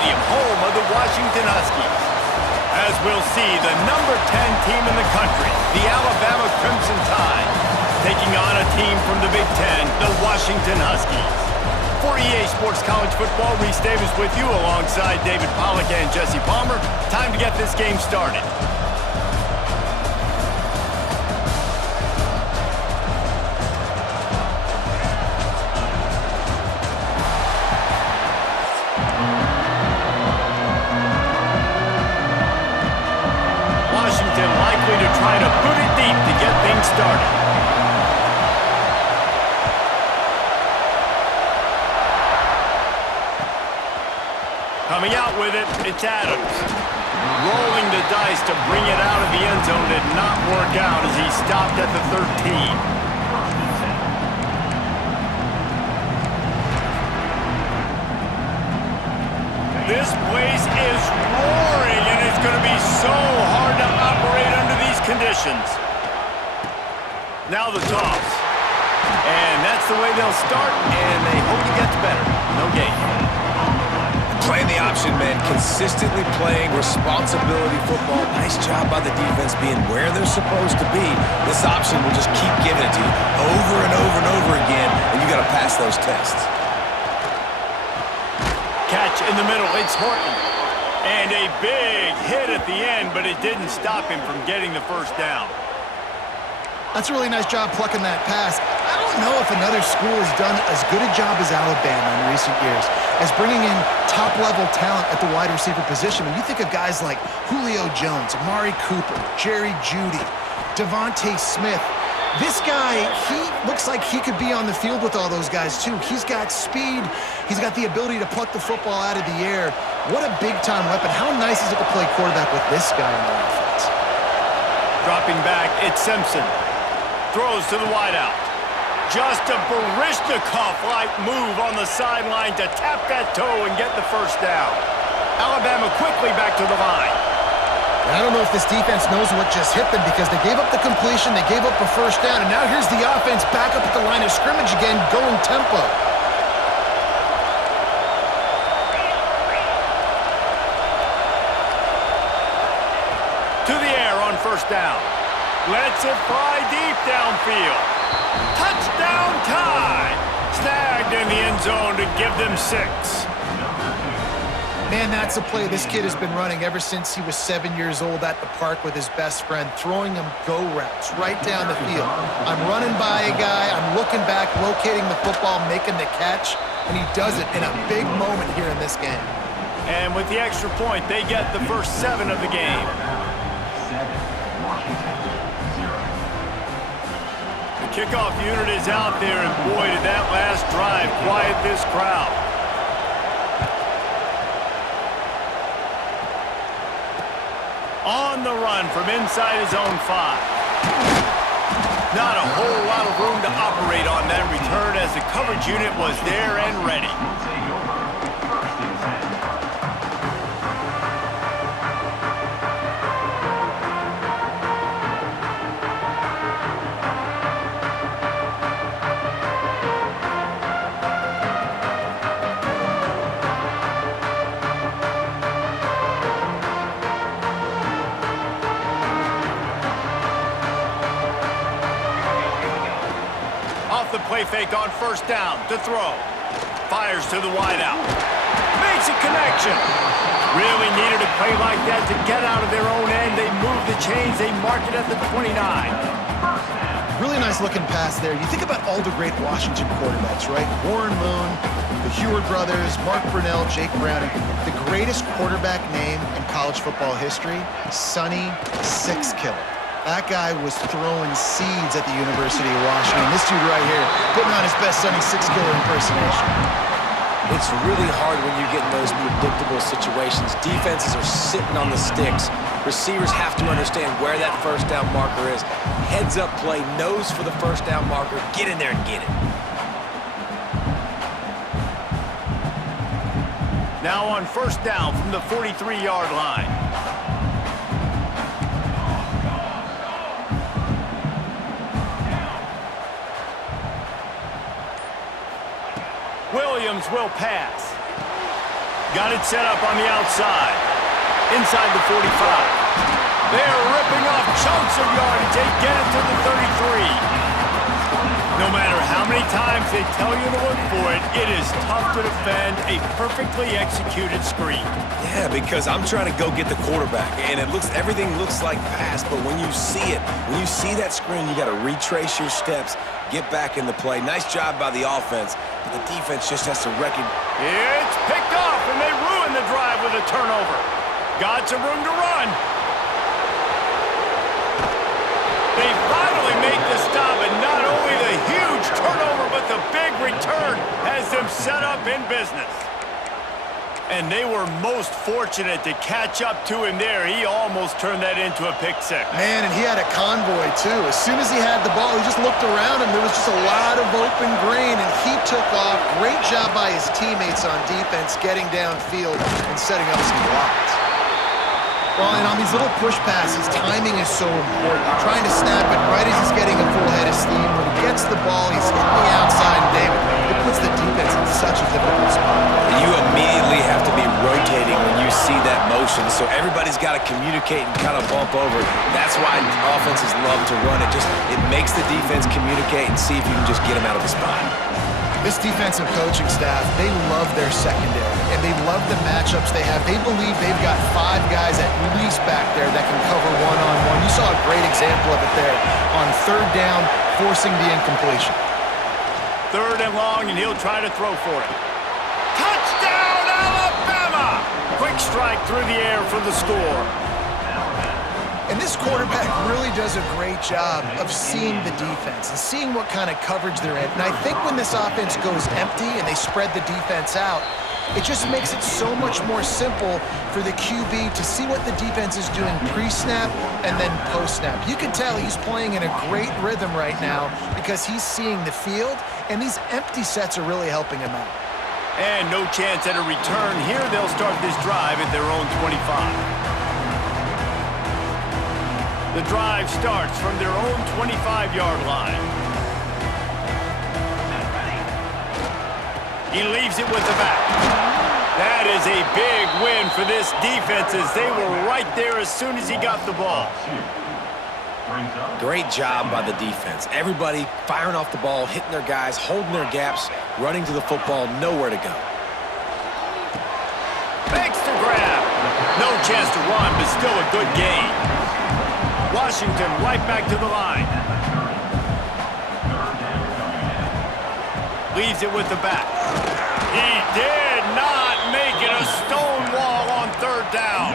Stadium, home of the Washington Huskies. As we'll see, the number 10 team in the country, the Alabama Crimson Tide, taking on a team from the Big Ten, the Washington Huskies. For EA Sports College Football, Reese Davis with you alongside David Pollack and Jesse Palmer. Time to get this game started. Washington likely to try to boot it deep to get things started. Coming out with it, it's Adams. Rolling the dice to bring it out of the end zone did not work out as he stopped at the 13. This place is roaring, and it's going to be so hard to operate under these conditions. Now the toss. And that's the way they'll start, and they hope it gets better. No gain. Playing the option, man. Consistently playing responsibility football. Nice job by the defense being where they're supposed to be. This option will just keep giving it to you over and over and over again, and you got to pass those tests. Catch in the middle. It's Horton. And a big hit at the end, but it didn't stop him from getting the first down. That's a really nice job plucking that pass. I don't know if another school has done as good a job as Alabama in recent years as bringing in top-level talent at the wide receiver position. When you think of guys like Julio Jones, Amari Cooper, Jerry Jeudy, Devontae Smith, this guy, he looks like he could be on the field with all those guys too. He's got speed. He's got the ability to pluck the football out of the air. What a big-time weapon. How nice is it to play quarterback with this guy in the offense? Dropping back, it's Simpson. Throws to the wideout. Just a Baryshnikov-like move on the sideline to tap that toe and get the first down. Alabama quickly back to the line. I don't know if this defense knows what just hit them because they gave up the completion, they gave up a first down, and now here's the offense back up at the line of scrimmage again, going tempo. To the air on first down. Lets it fly deep downfield. Touchdown Tide! Snagged in the end zone to give them 6. Man, that's a play this kid has been running ever since he was 7 years old at the park with his best friend, throwing him go routes right down the field. I'm running by a guy, I'm looking back, locating the football, making the catch, and he does it in a big moment here in this game. And with the extra point, they get the first 7 of the game. Kickoff unit is out there, and boy, did that last drive quiet this crowd. On the run from inside his own 5. Not a whole lot of room to operate on that return as the coverage unit was there and ready. The play fake on first down to throw. Fires to the wideout. Makes a connection. Really needed a play like that to get out of their own end. They move the chains. They mark it at the 29. Really nice looking pass there. You think about all the great Washington quarterbacks, right? Warren Moon, the Heward brothers, Mark Brunell, Jake Browning. The greatest quarterback name in college football history, Sonny Sixkiller. That guy was throwing seeds at the University of Washington. This dude right here, putting on his best Sonny Sixkiller impersonation. It's really hard when you get in those predictable situations. Defenses are sitting on the sticks. Receivers have to understand where that first down marker is. Heads up play, nose for the first down marker. Get in there and get it. Now on first down from the 43-yard line. Williams will pass. Got it set up on the outside. Inside the 45. They're ripping off chunks of yardage. They get it to the 33. No matter how many times they tell you to look for it, it is tough to defend a perfectly executed screen. Yeah, because I'm trying to go get the quarterback, and everything looks like pass, but when you see it, when you see that screen, you got to retrace your steps, get back in the play. Nice job by the offense, but the defense just has to recognize. It's picked off, and they ruin the drive with a turnover. Got some room to run. They finally make the stop, and not only the huge turnover, but the big return has them set up in business. And they were most fortunate to catch up to him there. He almost turned that into a pick six. Man, and he had a convoy, too. As soon as he had the ball, he just looked around him. There was just a lot of open grain, and he took off. Great job by his teammates on defense, getting downfield and setting up some blocks. Well, and on these little push passes, timing is so important. You're trying to snap it right as he's getting a full head of steam. When he gets the ball, he's hitting the outside, David. It puts the defense in such a difficult spot. You immediately have to be rotating when you see that motion, so everybody's got to communicate and kind of bump over. That's why offenses love to run it. It makes the defense communicate and see if you can just get him out of the spot. This defensive coaching staff, they love their secondary, and they love the matchups they have. They believe they've got 5 guys at least back there that can cover one-on-one. You saw a great example of it there on third down, forcing the incompletion. Third and long, and he'll try to throw for it. Touchdown, Alabama! Quick strike through the air for the score. And this quarterback really does a great job of seeing the defense and seeing what kind of coverage they're in. And I think when this offense goes empty and they spread the defense out, it just makes it so much more simple for the QB to see what the defense is doing pre-snap and then post-snap. You can tell he's playing in a great rhythm right now because he's seeing the field, and these empty sets are really helping him out. And no chance at a return here. They'll start this drive at their own 25. The drive starts from their own 25-yard line. He leaves it with the back. That is a big win for this defense as they were right there as soon as he got the ball. Great job by the defense. Everybody firing off the ball, hitting their guys, holding their gaps, running to the football, nowhere to go. Makes the grab. No chance to run, but still a good gain. Washington right back to the line. Leaves it with the back. He did not make it a stone wall on third down.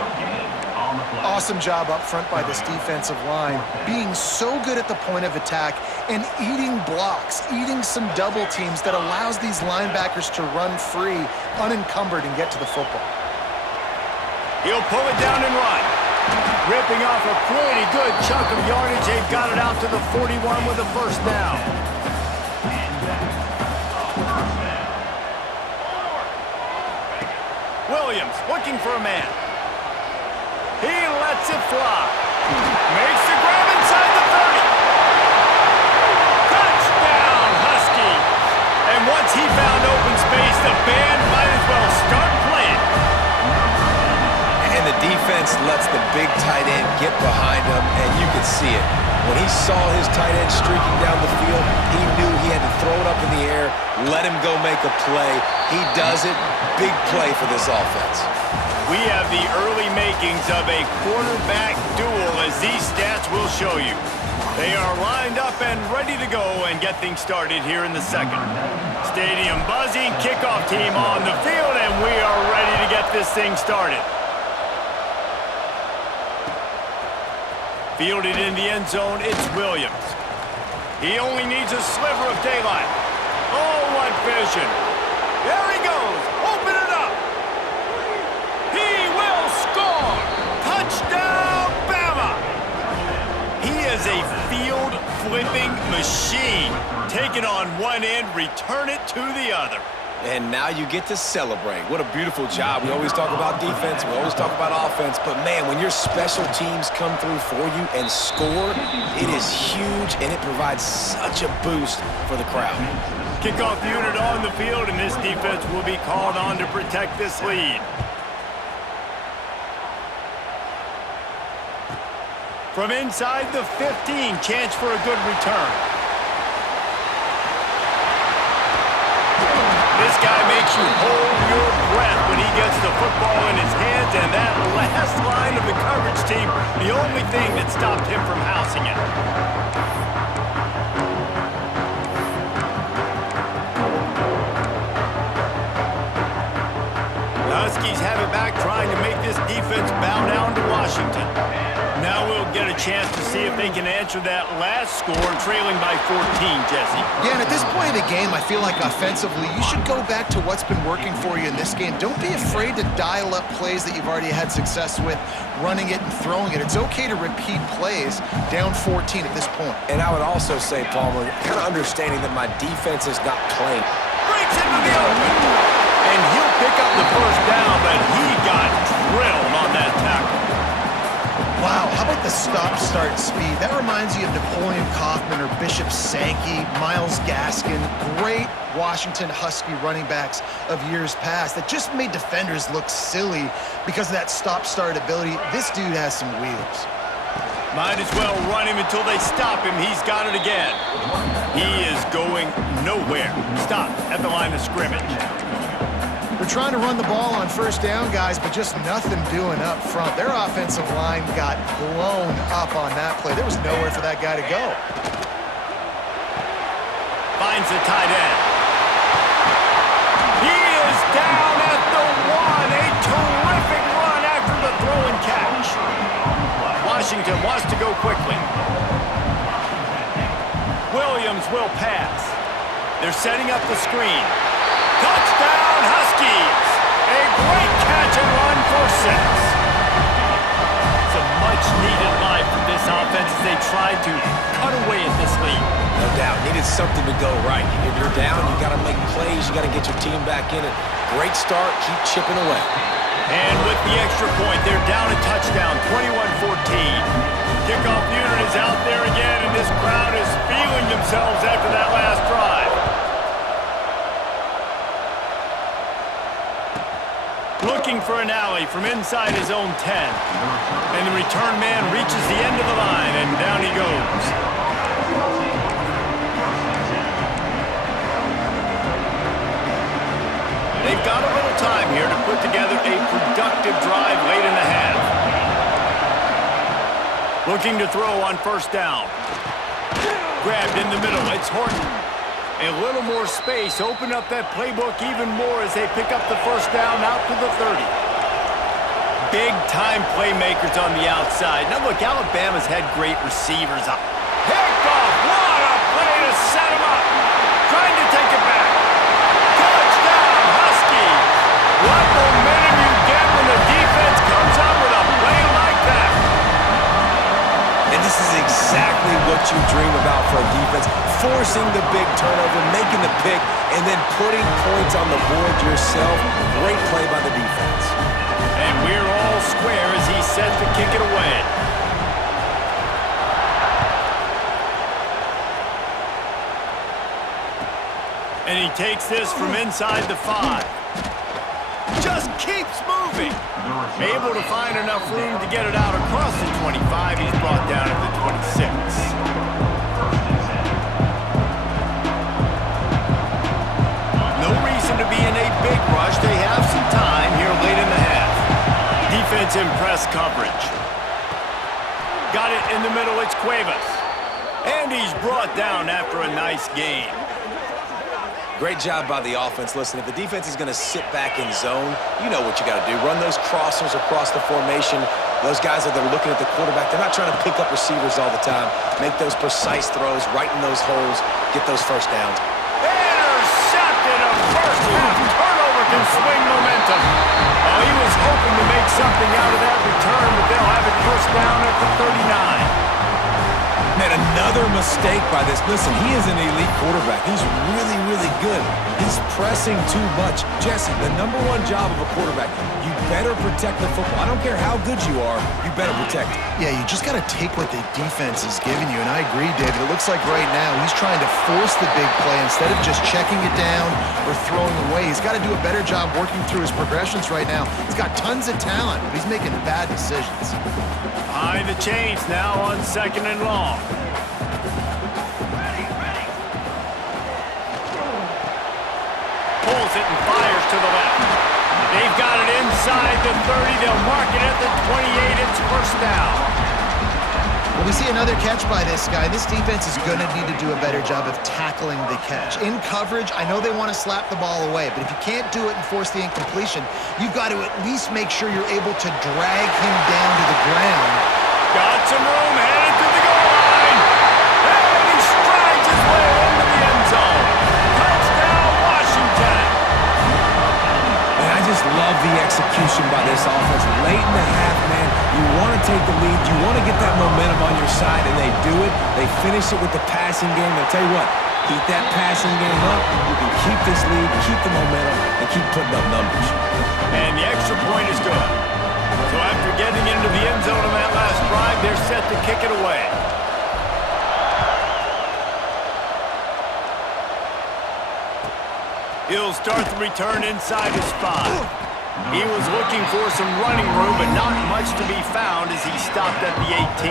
Awesome job up front by this defensive line, being so good at the point of attack and eating blocks, eating some double teams that allows these linebackers to run free, unencumbered, and get to the football. He'll pull it down and run. Ripping off a pretty good chunk of yardage. They've got it out to the 41 with a first down. Williams looking for a man. He lets it fly. Makes the grab inside the 30. Touchdown, Husky. And once he found open space, the band might as well start playing. And the defense lets the big tight end get behind him, and you can see it. When he saw his tight end streaking down the field, he knew he had to throw it up in the air, let him go make a play. He does it. Big play for this offense. We have the early makings of a quarterback duel, as these stats will show you. They are lined up and ready to go and get things started here in the second. Stadium buzzing, kickoff team on the field, and we are ready to get this thing started. Fielded in the end zone, it's Williams. He only needs a sliver of daylight. Oh, what vision. There he goes. Open it up. He will score. Touchdown, Bama. He is a field-flipping machine. Take it on one end, return it to the other. And now you get to celebrate. What a beautiful job. We always talk about defense, we always talk about offense, but man, when your special teams come through for you and score, it is huge, and it provides such a boost for the crowd. Kickoff unit on the field, and this defense will be called on to protect this lead. From inside the 15, chance for a good return. This guy makes you hold your breath when he gets the football in his hands, and that last line of the coverage team, the only thing that stopped him from housing it. The Huskies have it back, trying to make this defense bow down to Washington. Now we'll get a chance to see if they can answer that last score, trailing by 14, Jesse. Yeah, and at this point of the game, I feel like offensively, you should go back to what's been working for you in this game. Don't be afraid to dial up plays that you've already had success with, running it and throwing it. It's okay to repeat plays down 14 at this point. And I would also say, Palmer, kind of understanding that my defense is not playing. Breaks into the open. And he'll pick up the first down, but he got drilled on that tackle. Wow, how about the stop-start speed? That reminds you of Napoleon Kaufman or Bishop Sankey, Myles Gaskin, great Washington Husky running backs of years past that just made defenders look silly because of that stop-start ability. This dude has some wheels. Might as well run him until they stop him. He's got it again. He is going nowhere. Stop at the line of scrimmage. They're trying to run the ball on first down, guys, but just nothing doing up front. Their offensive line got blown up on that play. There was nowhere for that guy to go. Finds the tight end. He is down at the 1. A terrific run after the throw and catch. Washington wants to go quickly. Williams will pass. They're setting up the screen. Touchdown, Huskies! A great catch and run for 6. It's a much-needed life for this offense as they tried to cut away at this lead. No doubt, needed something to go right. If you're down, you got to make plays. You got to get your team back in it. Great start, keep chipping away. And with the extra point, they're down a touchdown, 21-14. Kickoff unit is out there again, and this crowd is feeling themselves after that last drive. Looking for an alley from inside his own 10. And the return man reaches the end of the line, and down he goes. They've got a little time here to put together a productive drive late in the half. Looking to throw on first down. Grabbed in the middle, it's Horton. A little more space, open up that playbook even more as they pick up the first down out to the 30. Big-time playmakers on the outside. Now look, Alabama's had great receivers. Picked off, what a play to set him up. Trying to take it back. Touchdown, Huskies. What momentum you get when the defense comes up with a play like that. And this is exactly what you dream about for a defense. Forcing the big turnover, making the pick, and then putting points on the board yourself. Great play by the defense. And we're all square as he's set to kick it away. And he takes this from inside the 5. Just keeps moving. Able to find enough room to get it out across the 25. He's brought down at the 26. No reason to be in a big rush. They have some time here late in the half. Defense in press coverage. Got it in the middle. It's Cuevas. And he's brought down after a nice gain. Great job by the offense. Listen, if the defense is going to sit back in zone, you know what you got to do. Run those crossers across the formation. Those guys that are looking at the quarterback, they're not trying to pick up receivers all the time. Make those precise throws, right in those holes, get those first downs. Intercepted. A first half turnover can swing momentum. Oh, he was hoping to make something out of that return, but they'll have it first down at the 39. Man, Another mistake by this. Listen, he is an elite quarterback. He's really, really good. He's pressing too much. Jesse, the number one job of a quarterback, you better protect the football. I don't care how good you are, you better protect it. Yeah, you just got to take what the defense is giving you, and I agree, David. It looks like right now he's trying to force the big play instead of just checking it down or throwing away. He's got to do a better job working through his progressions right now. He's got tons of talent, but he's making bad decisions. Behind the chains now on 2nd and long. Pulls it and fires to the left. They've got it inside the 30. They'll mark it at the 28. It's first down. Well, we see another catch by this guy. This defense is going to need to do a better job of tackling the catch. In coverage, I know they want to slap the ball away, but if you can't do it and force the incompletion, you've got to at least make sure you're able to drag him down to the ground. Got some room, headed to the goal line. And he strides his way into the end zone. Touchdown, Washington. And I just love the execution by this offense. Late in the half, man, you want to take the lead. You want to get that momentum on your side, and they do it. They finish it with the passing game. I'll tell you what, keep that passing game up. You can keep this lead, keep the momentum, and keep putting up numbers. And the extra point is good. So after getting into the end zone on that last drive, they're set to kick it away. He'll start the return inside his 5. He was looking for some running room, but not much to be found as he stopped at the 18.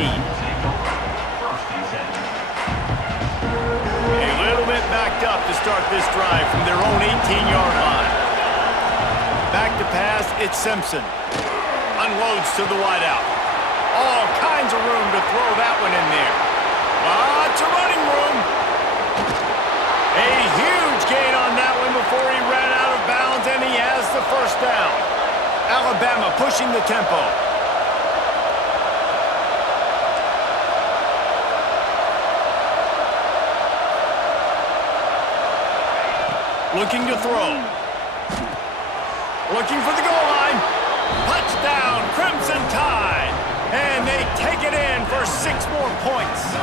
A little bit backed up to start this drive from their own 18-yard line. Back to pass, it's Simpson. Unloads to the wideout. All kinds of room to throw that one in there. Lots of running room. A huge gain on that one before he ran out of bounds, and he has the first down. Alabama pushing the tempo. Looking to throw. Looking for the goal line. Touchdown, Crimson Tide. And they take it in for 6 more points.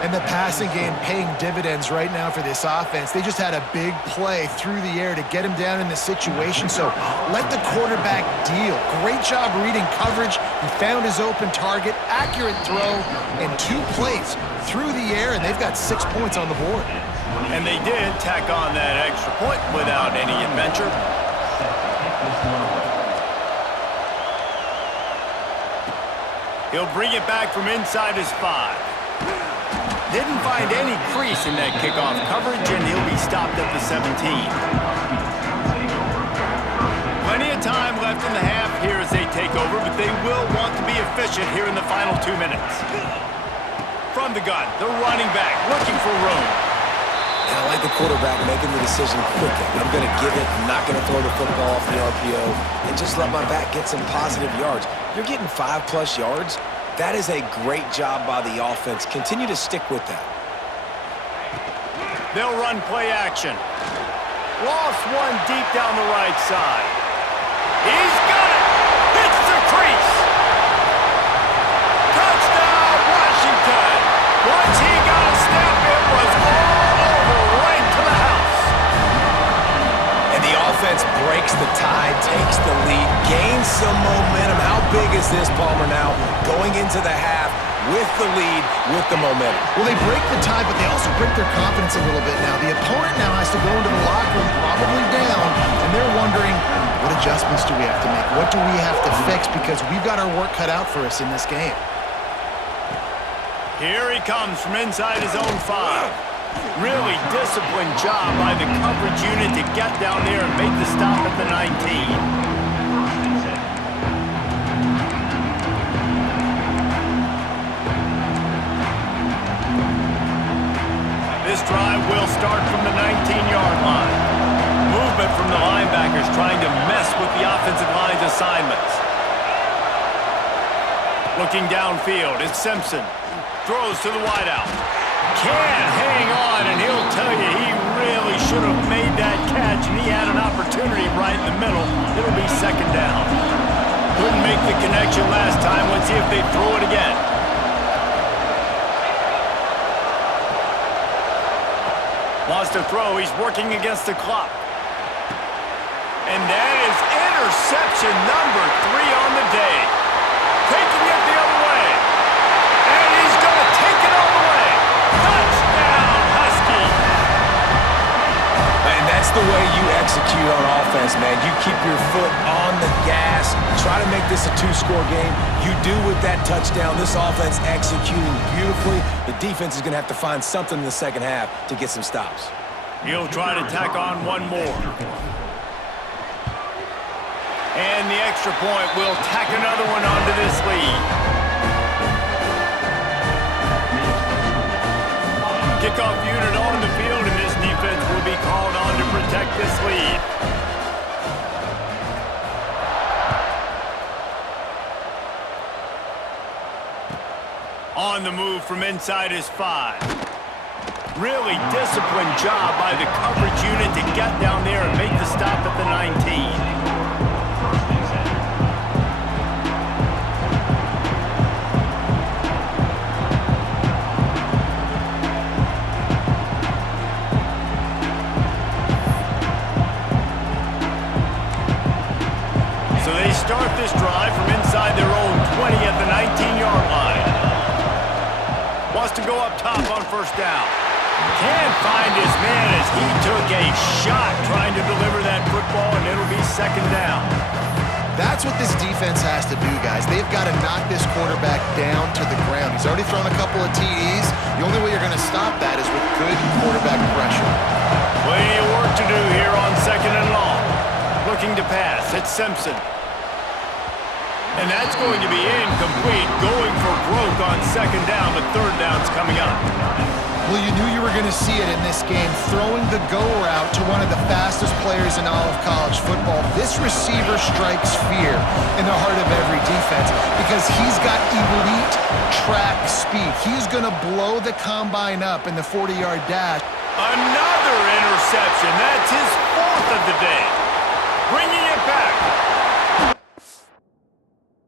And the passing game paying dividends right now for this offense. They just had a big play through the air to get him down in the situation. So let the quarterback deal. Great job reading coverage. He found his open target, accurate throw, and 2 plays through the air, and they've got 6 points on the board. And they did tack on that extra point without any adventure. He'll bring it back from inside his 5. Didn't find any crease in that kickoff coverage, and he'll be stopped at the 17. Plenty of time left in the half here as they take over, but they will want to be efficient here in the final 2 minutes. From the gun, the running back looking for room. And I like the quarterback making the decision quickly. I'm going to give it. I'm not going to throw the football off the RPO and just let my back get some positive yards. You're getting 5+ yards. That is a great job by the offense. Continue to stick with that. They'll run play action. Lost one deep down the right side. He's got it. Hits the crease. Touchdown, Washington. Once he got a step, it was all over right to the house. And the offense breaks the tie, takes the lead, gains some momentum. How big is this, Palmer, now? Going into the half with the lead, with the momentum. Well, they break the tie, but they also break their confidence a little bit now. The opponent now has to go into the locker room probably down, and they're wondering, what adjustments do we have to make? What do we have to fix? Because we've got our work cut out for us in this game. Here he comes from inside his own 5. Really disciplined job by the coverage unit to get down there and make the stop at the 19. This drive will start from the 19-yard line. Movement from the linebackers trying to mess with the offensive line's assignments. Looking downfield, it's Simpson. Throws to the wideout. Can't hang on, and he'll tell you he really should have made that catch, and he had an opportunity right in the middle. It'll be 2nd down. Couldn't make the connection last time. Let's see if they throw it again. wants to throw. He's working against the clock. And that is interception number 3 on the day. Taking it the other way. And he's going to take it all the way. Touchdown, Huskies. And that's the way you execute on offense, man. You keep your foot on the gas. Try to make this a 2-score game. You do with that touchdown. This offense executing beautifully. The defense is going to have to find something in the second half to get some stops. He'll try to tack on one more. And the extra point will tack another one onto this lead. Kickoff unit on the field, and this defense will be called on to protect this lead. On the move from inside his 5. Really disciplined job by the coverage unit to get down there and make the stop at the 19. So they start this drive from inside their own 20 at the 19-yard line. Wants to go up top on first down. Can't find his man as he took a shot trying to deliver that football, and it'll be second down. That's what this defense has to do, guys. They've got to knock this quarterback down to the ground. He's already thrown a couple of TDs. The only way you're going to stop that is with good quarterback pressure. Plenty of work to do here on second and long. Looking to pass. It's Simpson. And that's going to be incomplete. Going for broke on second down, but third down's coming up. Well, you knew you were going to see it in this game, throwing the go route to one of the fastest players in all of college football. This receiver strikes fear in the heart of every defense because he's got elite track speed. He's going to blow the combine up in the 40-yard dash. Another interception. That's his